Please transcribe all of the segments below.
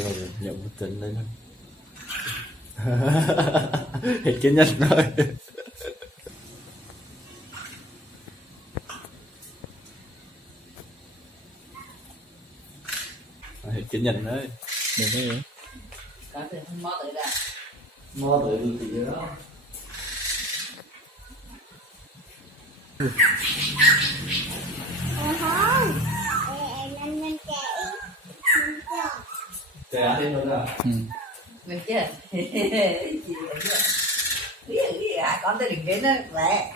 rồi nhận một trình lên. Thì cái nhanh thôi. Thì cái nhanh đấy. Được cái gì? Có thì không mót tự ra. Mò tự thì đó. Thôi, nhanh chạy, Trẻ thế nữa à? Ừ. Mình chứ. Gì vậy chứ? Biết à, con tới đừng đến đó lẹ.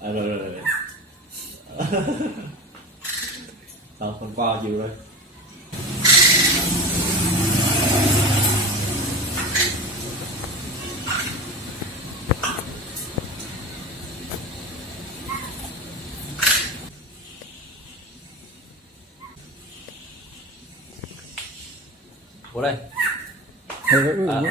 À, rồi. Tao phần qua chịu rồi. Bố đây. À.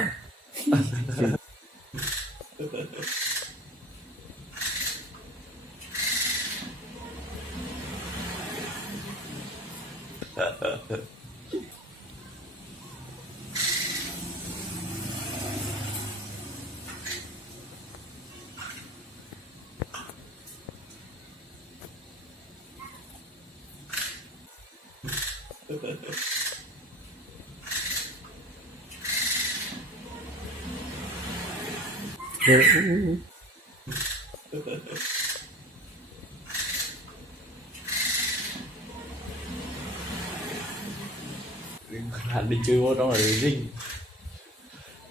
Hành đi chơi vô trong là rinh.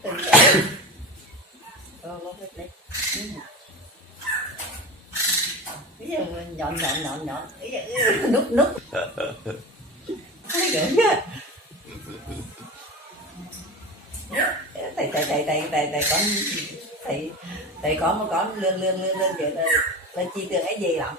Từng cái. Nó hết đấy. Bây giờ nhọn. Bây giờ nút. Thấy được chưa? Thầy có một con lươn vậy là chi tưởng ấy gì lắm.